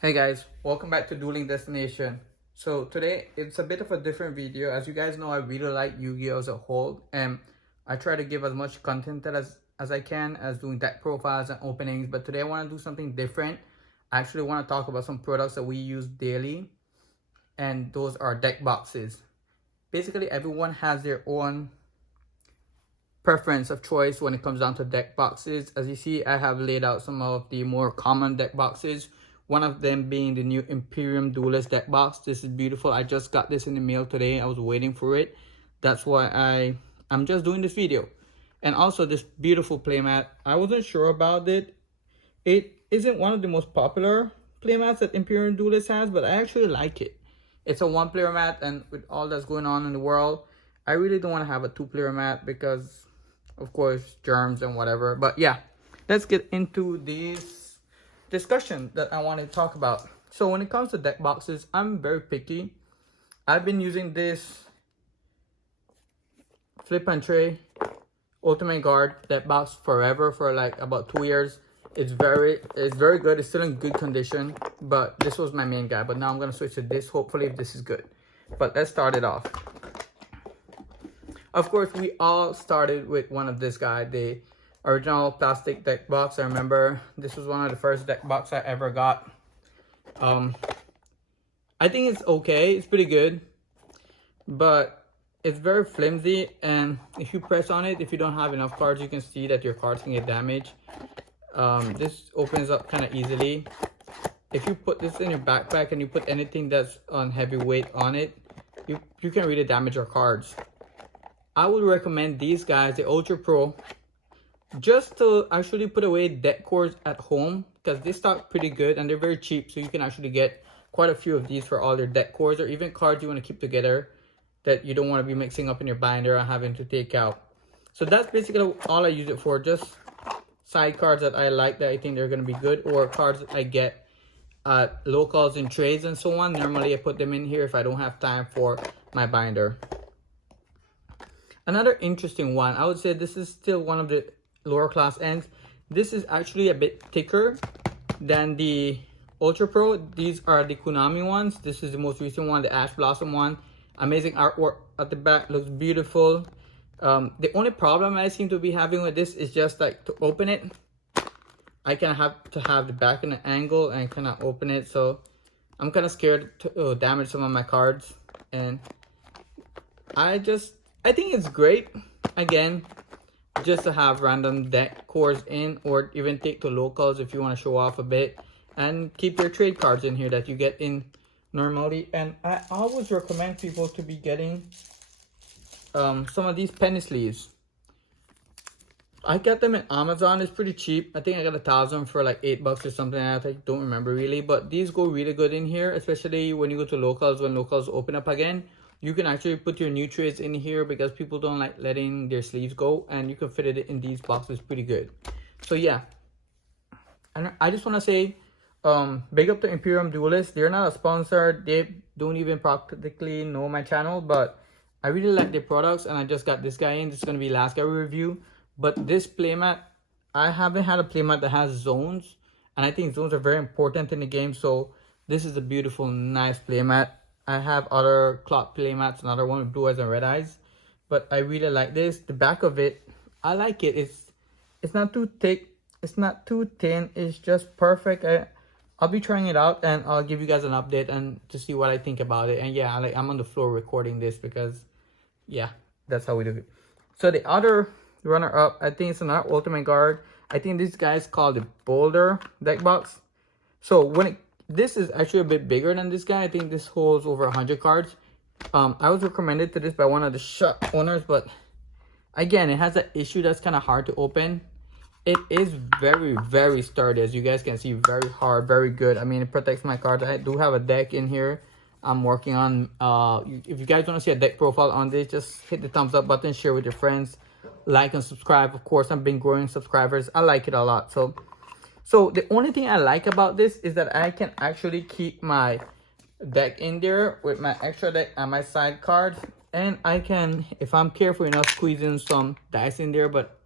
Hey guys, welcome back to Dueling Destination. So today it's a bit of a different video. As you guys know, I really like Yu-Gi-Oh as a whole, and I try to give as much content as I can as doing deck profiles and openings. But today I want to do something different. I actually want to talk about some products that we use daily, and those are deck boxes. Basically, everyone has their own preference of choice when it comes down to deck boxes. As you see, I have laid out some of the more common deck boxes. One of them being the new Imperium Duelist deck box. This is beautiful. I just got this in the mail today. I was waiting for it. That's why I'm just doing this video. And also this beautiful playmat. I wasn't sure about it. It isn't one of the most popular playmats that Imperium Duelist has, but I actually like it. It's a one-player mat, and with all that's going on in the world, I really don't want to have a two-player mat because, of course, germs and whatever. But yeah, let's get into this discussion that I want to talk about. So when it comes to deck boxes, I'm very picky. I've been using this Flip and Tray Ultimate Guard deck box forever, for like about 2 years. It's very good. It's still in good condition, but this was my main guy. But now I'm gonna switch to this, hopefully, if this is good. But let's start it off. Of course, we all started with one of this guy, the original plastic deck box. I remember this was one of the first deck box I ever got. I think it's okay. It's pretty good, but it's very flimsy, and if you press on it, if you don't have enough cards, you can see that your cards can get damaged. This opens up kind of easily. If you put this in your backpack and you put anything that's on heavy weight on it, you can really damage your cards. I would recommend these guys, the Ultra Pro, just to actually put away deck cores at home, because they stock pretty good and they're very cheap, so you can actually get quite a few of these for all their deck cores, or even cards you want to keep together that you don't want to be mixing up in your binder and having to take out. So that's basically all I use it for, just side cards that I like, that I think they're going to be good, or cards that I get at locals and trades and so on. Normally I put them in here if I don't have time for my binder. Another interesting one, I would say this is still one of the lower class ends. This is actually a bit thicker than the Ultra Pro. These are the Konami ones. This is the most recent one, the Ash Blossom one. Amazing artwork at the back, looks beautiful. The only problem I seem to be having with this is just like to open it, I kind of have to have the back in an angle and kind of open it, so I'm kind of scared to damage some of my cards. And I think it's great, again, just to have random deck cores in, or even take to locals if you want to show off a bit, and keep your trade cards in here that you get in normally. And I always recommend people to be getting some of these penny sleeves. I got them at Amazon. It's pretty cheap. I think I got 1,000 for like $8 or something. I don't remember really, but these go really good in here, especially when you go to locals. When locals open up again, you can actually put your new trades in here, because people don't like letting their sleeves go, and you can fit it in these boxes pretty good. So yeah, and I just want to say big up to Imperium Duelist. They're not a sponsor. They don't even practically know my channel, but I really like their products, and I just got this guy in. This is going to be last guy review. But this playmat, I haven't had a playmat that has zones, and I think zones are very important in the game. So this is a beautiful, nice playmat. I have other cloth playmats, another one with blue eyes and red eyes, but I really like this. The back of it, I like it. It's not too thick, it's not too thin, it's just perfect. I'll be trying it out, and I'll give you guys an update and to see what I think about it. And yeah, I'm on the floor recording this because yeah, that's how we do it. So the other runner-up, I think it's another Ultimate Guard. I think this guy's called the Boulder deck box. So this is actually a bit bigger than this guy. I think this holds over 100 cards. I was recommended to this by one of the shop owners, but again, it has an issue that's kind of hard to open. It is very, very sturdy, as you guys can see. Very hard, very good. I mean, it protects my cards. I do have a deck in here I'm working on. If you guys want to see a deck profile on this, just hit the thumbs up button, share with your friends, like and subscribe. Of course, I've been growing subscribers. I like it a lot. So the only thing I like about this is that I can actually keep my deck in there with my extra deck and my side cards, and I can, if I'm careful enough, squeeze in some dice in there. But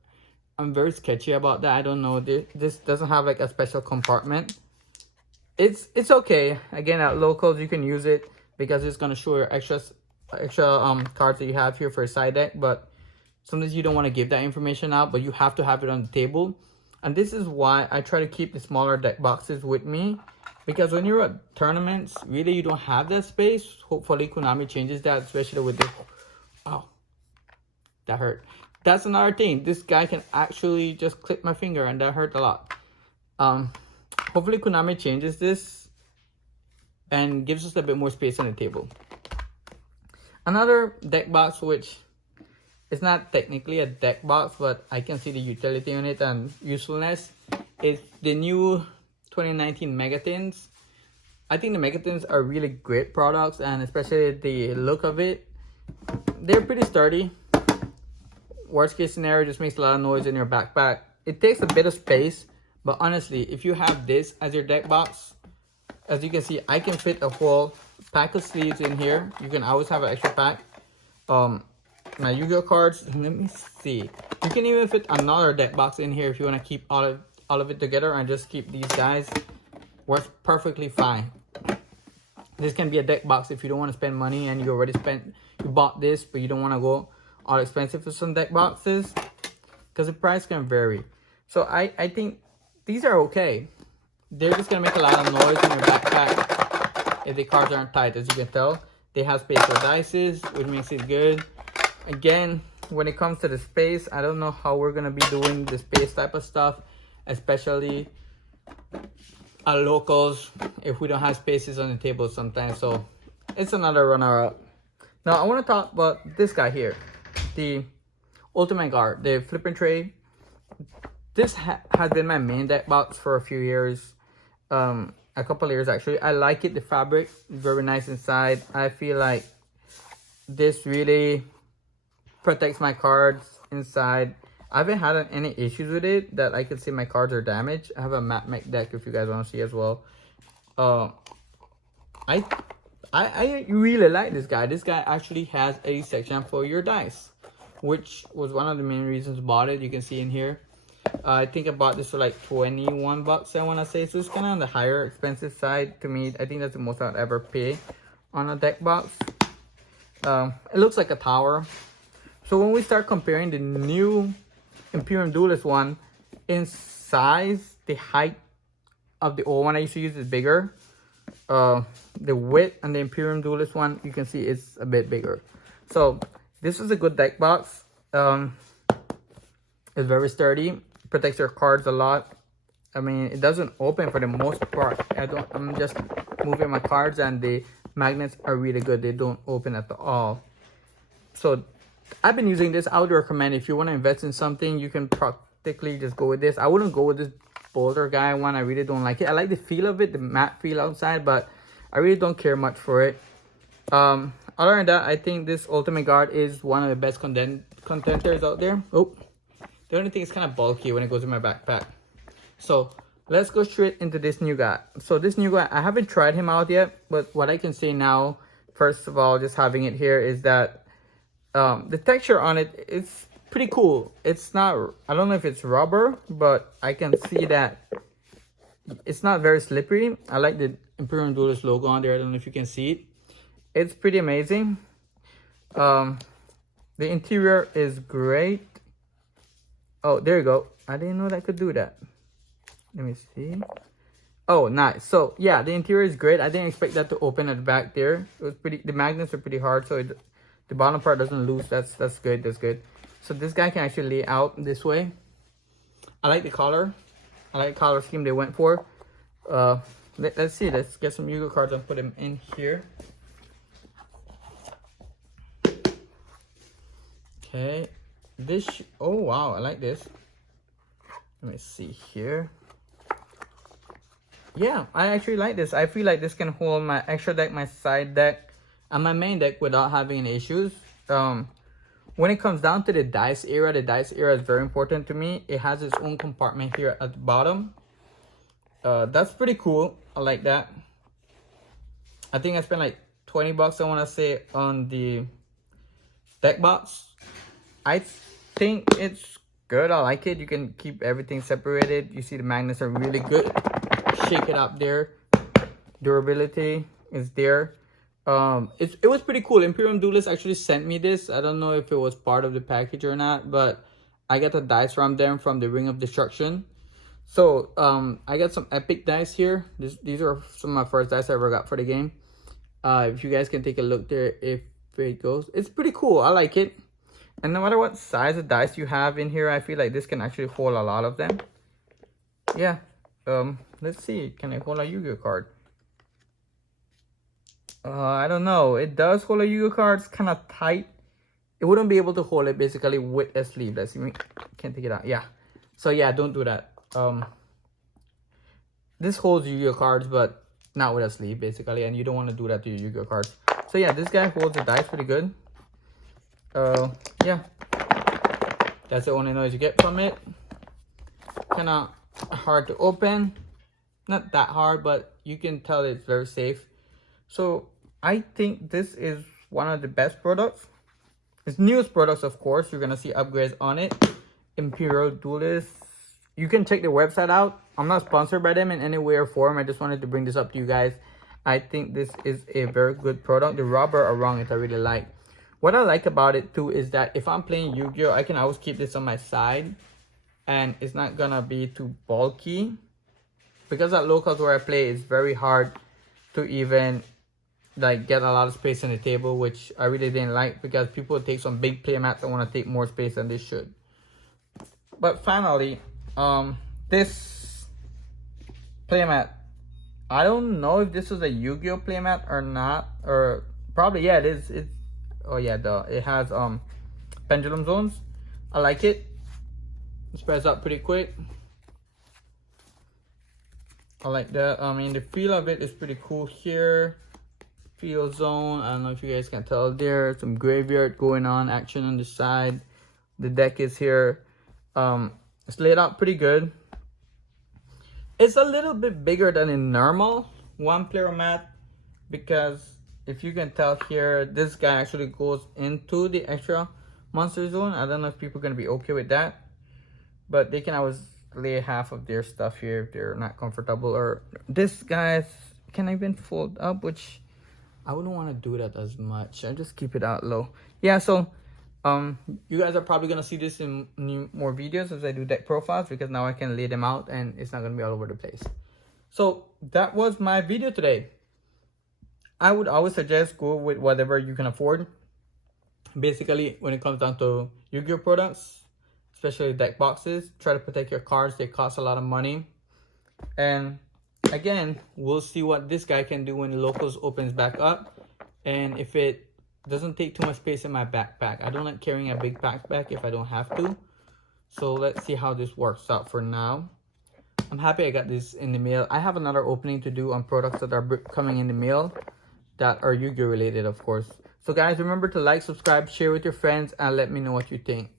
I'm very sketchy about that. I don't know, this doesn't have like a special compartment. It's okay. Again, at locals you can use it because it's gonna show your extra cards that you have here for a side deck. But sometimes you don't want to give that information out, but you have to have it on the table. And this is why I try to keep the smaller deck boxes with me, because when you're at tournaments, really you don't have that space. Hopefully Konami changes that, especially with the, oh, that hurt. That's another thing. This guy can actually just clip my finger, and that hurt a lot. Hopefully Konami changes this and gives us a bit more space on the table. Another deck box, which it's not technically a deck box, but I can see the utility in it and usefulness, is the new 2019 Megatons. I think the Megatons are really great products, and especially the look of it. They're pretty sturdy. Worst case scenario, just makes a lot of noise in your backpack. It takes a bit of space, but honestly, if you have this as your deck box, as you can see, I can fit a whole pack of sleeves in here. You can always have an extra pack. My Yu-Gi-Oh cards, let me see. You can even fit another deck box in here if you want to keep all of it together and just keep these guys. Works perfectly fine. This can be a deck box if you don't want to spend money and you bought this, but you don't want to go all expensive for some deck boxes, because the price can vary. So I think these are okay. They're just gonna make a lot of noise in your backpack if the cards aren't tight. As you can tell, they have space for dices, which makes it good. Again, when it comes to the space, I don't know how we're gonna be doing the space type of stuff, especially at locals, if we don't have spaces on the table sometimes. So it's another runner-up. Now I want to talk about this guy here, the Ultimate Guard, the flipping tray. This has been my main deck box for a few years, a couple of years actually. I like it. The fabric is very nice inside. I feel like this really protects my cards inside. I haven't had any issues with it that I can see my cards are damaged. I have a matte mech deck if you guys want to see as well. I really like this guy. This guy actually has a section for your dice, which was one of the main reasons I bought it. You can see in here. I think I bought this for like 21 bucks, I want to say. So it's kind of on the higher expensive side to me. I think that's the most I'd ever pay on a deck box. It looks like a tower. So when we start comparing the new Imperium Duelist one, in size, the height of the old one I used to use is bigger. The width on the Imperium Duelist one, you can see it's a bit bigger. So this is a good deck box. It's very sturdy, protects your cards a lot. I mean, it doesn't open for the most part. I'm just moving my cards, and the magnets are really good. They don't open at all. So I've been using this. I would recommend, if you want to invest in something, you can practically just go with this. I wouldn't go with this Boulder guy one. I really don't like it. I like the feel of it, the matte feel outside, but I really don't care much for it. Other than that, I think this Ultimate Guard is one of the best contenders out there. Oh, the only thing is kind of bulky when it goes in my backpack. So let's go straight into this new guy. So this new guy, I haven't tried him out yet, but what I can say now, first of all, just having it here, is that the texture on it is pretty cool. It's not, I don't know if it's rubber, but I can see that it's not very slippery. I like the Imperium Duelist logo on there. I don't know if you can see it. It's pretty amazing. The interior is great. Oh, there you go. I didn't know that I could do that. Let me see. Oh, nice. So yeah, the interior is great. I didn't expect that to open at the back there. It was pretty, the magnets are pretty hard, so the bottom part doesn't loose. That's good. That's good. So this guy can actually lay out this way. I like the color. I like the color scheme they went for. Let's see. Let's get some Yu-Gi-Oh cards and put them in here. Okay. This. Oh wow, I like this. Let me see here. Yeah, I actually like this. I feel like this can hold my extra deck, my side deck, and my main deck without having any issues. When it comes down to the dice area is very important to me. It has its own compartment here at the bottom. That's pretty cool. I like that. I think I spent like 20 bucks, I want to say, on the deck box. I think it's good. I like it. You can keep everything separated. You see the magnets are really good. Shake it up there. durability is there. It was pretty cool. Imperium Duelist actually sent me this. I don't know if it was part of the package or not, but I got the dice from them from the Ring of Destruction. So I got some epic dice here. These are some of my first dice I ever got for the game. If you guys can take a look there, if it goes, it's pretty cool. I like it. And no matter what size of dice you have in here, I feel like this can actually hold a lot of them. Yeah. Let's see. Can it hold a Yu-Gi-Oh card? I don't know. It does hold a Yu-Gi-Oh card. It's kind of tight. It wouldn't be able to hold it basically with a sleeve. Let's see. Can't take it out. Yeah. So yeah, don't do that. This holds Yu-Gi-Oh cards, but not with a sleeve basically, and you don't want to do that to your Yu-Gi-Oh cards. So yeah, this guy holds the dice pretty good. Yeah, that's the only noise you get from it. Kind of hard to open, not that hard, but you can tell it's very safe. So I think this is one of the best products. It's newest products, of course. You're gonna see upgrades on it. Imperial Duelist. You can check the website out. I'm not sponsored by them in any way or form. I just wanted to bring this up to you guys. I think this is a very good product. The rubber around it I really like. What I like about it too is that if I'm playing Yu-Gi-Oh, I can always keep this on my side and it's not gonna be too bulky. Because at locals where I play, it's very hard to even like get a lot of space on the table, which I really didn't like because people take some big play mats and want to take more space than they should. But finally, this playmat, I don't know if this is a Yu-Gi-Oh playmat or not, or probably, yeah, it is. It's, oh yeah, it has pendulum zones. I like it. It spreads out pretty quick. I like that. I mean, the feel of it is pretty cool here. Field zone, I don't know if you guys can tell, there's some graveyard going on action on the side. The deck is here. It's laid out pretty good. It's a little bit bigger than a normal one player mat because if you can tell here, this guy actually goes into the extra monster zone. I don't know if people are gonna be okay with that, but they can always lay half of their stuff here if they're not comfortable. Or this guy can even fold up, which I wouldn't want to do that as much. I just keep it out low. Yeah, so you guys are probably gonna see this in more videos as I do deck profiles because now I can lay them out and it's not gonna be all over the place. So that was my video today. I would always suggest go with whatever you can afford. Basically, when it comes down to Yu-Gi-Oh products, especially deck boxes, try to protect your cards. They cost a lot of money. And again, we'll see what this guy can do when locals opens back up, and if it doesn't take too much space in my backpack. I don't like carrying a big backpack if I don't have to. So let's see how this works out for now. I'm happy I got this in the mail. I have another opening to do on products that are coming in the mail that are Yu-Gi-Oh related, of course. So guys, remember to like, subscribe, share with your friends, and let me know what you think.